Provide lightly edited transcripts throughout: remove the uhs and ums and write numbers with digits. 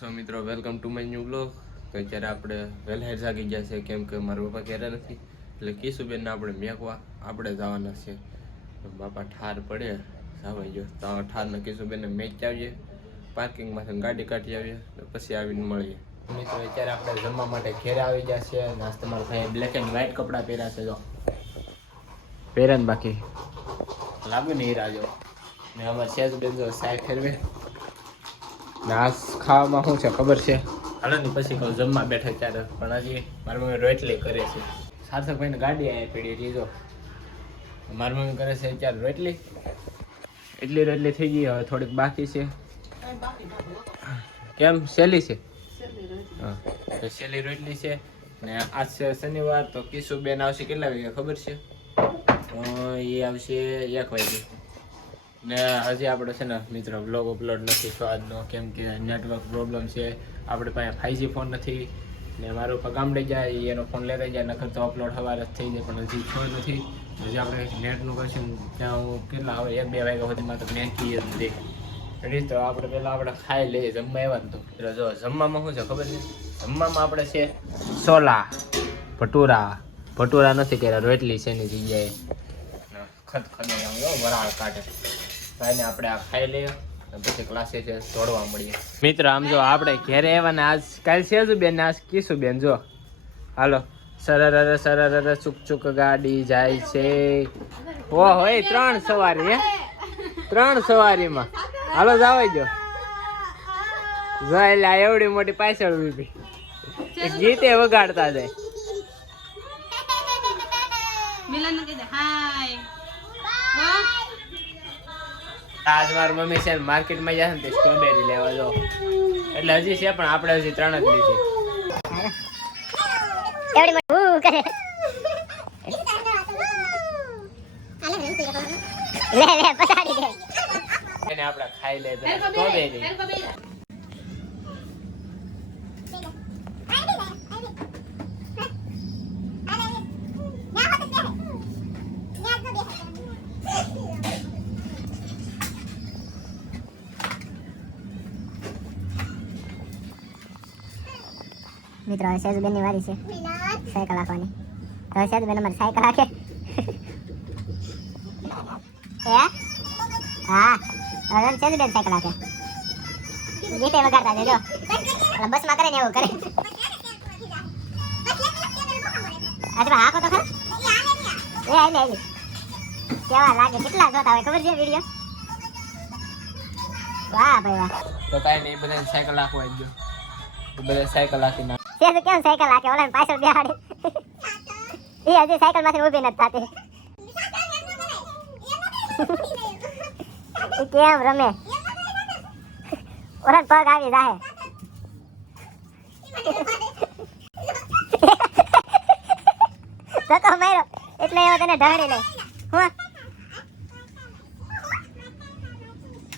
છો મિત્રો, welcome to my new blog. તો અત્યારે આપણે વહેલા જાગી ગયા છે કેમ કે મારા પપ્પા ઘરે નથી, એટલે કિશુબેનને આપણે મેકવા આપણે જવાના છે. બાપા ઠાર પડે જવાઈ ગયો તો ઠારને કિશુબેનને મેચ આવીએ, પાર્કિંગમાંથી ગાડી કાઢી આવીએ પછી આવીને મળીએ. મિત્રો અત્યારે આપણે જમવા માટે ઘેરે આવી ગયા છે. નાસ્તા મારા ભાઈ બ્લેક એન્ડ વ્હાઈટ કપડાં પહેર્યા છે, જો પહેર્યા ને બાકી લાગુ નહીં રાજો ને અમારે સેજ બેન જો સાહેબ ફેરવે નાસ ખાવામાં શું છે ખબર છે? હાલો ને પછી કહું જમવા બેઠા ત્યારે, પણ હજી મારી મમ્મી રોટલી કરે છે. સાર્થક ભાઈને ગાડી અહીંયા પડી હતી, જો મારી મમ્મી કરે છે અત્યારે રોટલી. રોટલી થઈ ગઈ, હવે થોડીક બાકી છે. કેમ સહેલી છે? હા સહેલી રોટલી છે. ને આજ છે શનિવાર, તો કિશુબેન આવશે કેટલા વાગે ખબર છે? એ આવશે 1 વાગે. ને હજી આપણે છે ને મિત્રો બ્લોગ અપલોડ નથી થયો આજનો, કેમ કે નેટવર્ક પ્રોબ્લેમ છે. આપણે પાસે 5G ફોન નથી ને મારો પપ્પા ગામડે જાય એનો ફોન લેતા જાય, નકર તો અપલોડ સવારે જ થઈ જાય, પણ હજી થયો નથી. હજી આપણે નેટનું કરશું ત્યાં હું કેટલા હવે 1-2 વાગ્યા સુધીમાં તો મેકી નથી રેડી. તો આપણે પહેલાં આપણે ખાઈ લઈએ, જમવા આવ્યા ને. તો જો જમવામાં શું છે ખબર છે? જમવામાં આપણે છે સોલા ભટુરા નથી કર્યા, રોટલી છે એની જગ્યાએ ખદખદ વરાળ કાઢે. ભાઈને આપણે આ ખાઈ લઈએ પછી ક્લાસે છે દોડવા મળીએ. મિત્ર આમ જો આપણે ઘેરે આવ્યા ને આજ કાલ સેજુબેન ને આજ કિશુબેન જો હાલો સરર ચૂક ચૂક ગાડી જાય છે. ઓહો 3 સવારી, 3 સવારીમાં હાલો જવાઈ જો એટલે એવડી મોટી પાછળ ઊભી ગીતે વગાડતા જાય. આજ મારી મમ્મી છે માર્કેટમાં જશે ને સ્ટ્રોબેરી લેવા જો, એટલે હજી છે પણ આપણે હજી 3 જ લીધી. એને આપણે ખાઈ લે સ્ટ્રોબેરી. મિત્રો સેજુબેન ની વારી છે સાયકલ હાંકવાની. હવે સેજુબેન અમારે સાયકલ હાંકે. હા હવે સેજુબેન સાયકલ હાંકે, ગીતે વગાડતા છે જો. બસમાં કરે ને એવું કરે. અરે હાંકો તો ખરા. આવી કેવા લાગે, કેટલા જોતા હોય ખબર છે વિડીયો? વાહ ભાઈ વાહ. તો કાંઈ નહીં, બધા સાયકલ હાંકવા જ ગયો, બધા સાયકલ હાંકી ના. કેમ સાયકલ હાકે? ઓલા પાછળ બેહાડે. એ હજી સાયકલ માંથી ઊભી નથી થતી. કેમ રમે? ઓલા પગ આવી જાય. ધક્કો માર્યો એટલે એવો તને ઢળી લે.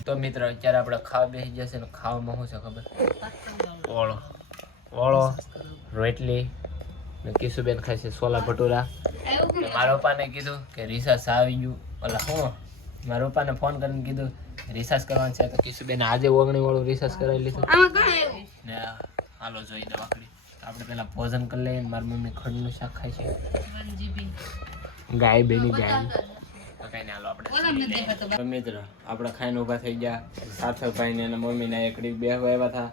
તો મિત્રો અત્યારે આપણે ખાવા બેસી જશે ને. ખાવામાં શું છે ખબર? ઓળો રોટલી ને કિશુબેન ખાય છે સોલા ભટુરા. મારા પપ્પાને કીધું કે રિસાર્જ આવી ગયું, ઓલા હું મારા પપ્પાને ફોન કરીને કીધું રિસાર્જ કરવાનું છે, તો કિશુબેન આજે 19 વાળું રિસાર્જ કરાવી લીધું ને હાલો જોઈ દવાકડી. આપણે પેલા ભોજન કરી લઈએ. મારી મમ્મી ખડનું શાક ખાય છે, ગાય બેની ગાય. તો કઈ ને હાલો આપણે મિત્ર આપણે ખાઈને ઊભા થઈ ગયા. સાર્થકભાઈ ને એના મમ્મીને એકડી બેહવા આવ્યા હતા.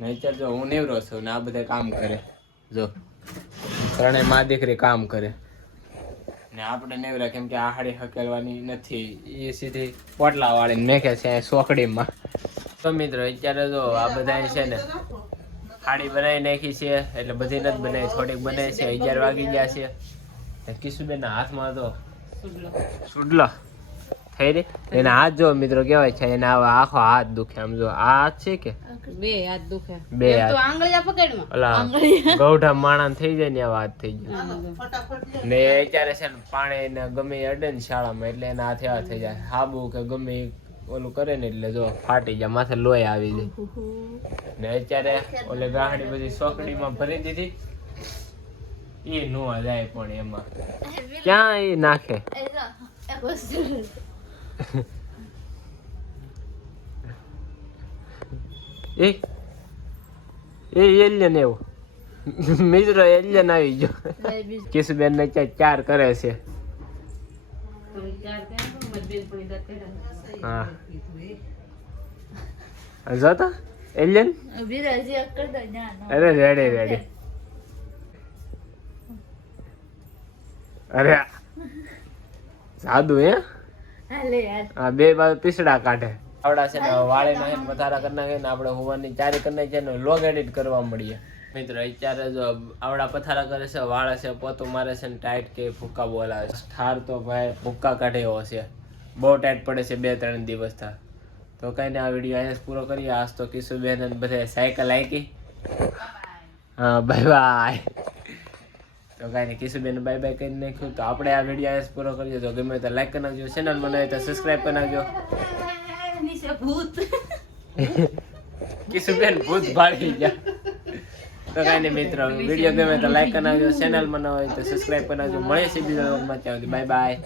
નહીતર જો હું નેવરો છું ને આ બધા કામ કરે, જો 3 માં દીકરી કામ કરે ને આપણે નેવરા, કેમ કે આહાડી હકેલવાની નથી, એ સીધી પોટલા વાળીને મેકે છે સોકડીમાં. તો મિત્રો અત્યારે જો આ બધા છે ને હાડી બનાવી નાખી છે, એટલે બધી નથી બનાવી, થોડીક બનાવી છે. 11 વાગી ગયા છે. કિશુબેનના હાથમાં તો સુડલો થઈ રહી, એના હાથ જો મિત્રો કેવાય છે, એને આખો હાથ દુખે. આમ જો આ હાથ છે કે 2 હાથ દુખે, 2 હાથ આંગળીયા પકડમાં ઓલા ગૌઢા માણસ થઈ જાય ને એવા હાથ થઈ જાય. ને અત્યારે છે ને પાણી ને ગમે અડે ને શાળામાં, એટલે એના હાથ એવા થઈ જાય. હાબુ કે ગમે ઓલું કરે ને એટલે જો ફાટી જાય, માથે લોહી આવી જાય. ને અત્યારે ઓલે ગાહડી બધી સોકડીમાં ભરી દીધી, એ નો જાય પણ એમાં ક્યાં એ નાખે. એ એ એલિયન એવું મિત્રો એલિયન આવી ગયો કિશુબેન ને ચાર કરે છે હા જો તો એલિયન અરે રેડી રેડી અરે સાદું હે હા બે બાજુ પીસડા કાઢે આવડા છે ને વાળે નાખે પથારા કરી નાખે ને આપણે હોવાની ચારી કરી નાખીએ ને લોગ એડિટ કરવા મળીએ મિત્રો અત્યારે જો આવડા પથારા કરે છે વાળે છે પોતું મારે છે ને ટાઈટ કે ભૂક્કા બોલાવે છે ઠાર તો ભાઈ ભૂક્કા કાઢે એવો છે બહુ ટાઈટ પડે છે 2-3 દિવસ થા તો કઈ ને આ વિડીયો અહીંયા પૂરો કરીએ આજ તો કિશુબેન અને બધા સાયકલ આંકી હા બાય બાય તો કઈ નહીં કિશુબેન બાય બાય કરી નાખ્યું તો આપણે આ વિડીયો અહીંયા પૂરો કરીએ તો ગમે તો લાઈક કરી નાખજો ચેનલ બનાવે તો સબસ્ક્રાઈબ કરી નાખજો કિશુબેન ભૂત ભાળી ગયા તો કઈ નહીં મિત્રો વિડીયો ગમે તો લાઈક કરી નાખજો ચેનલ બનાવે હોય તો સબસ્ક્રાઈબ કરી નાખજો મળે છે બીજા વ્લોગમાં ત્યાં સુધી બાય બાય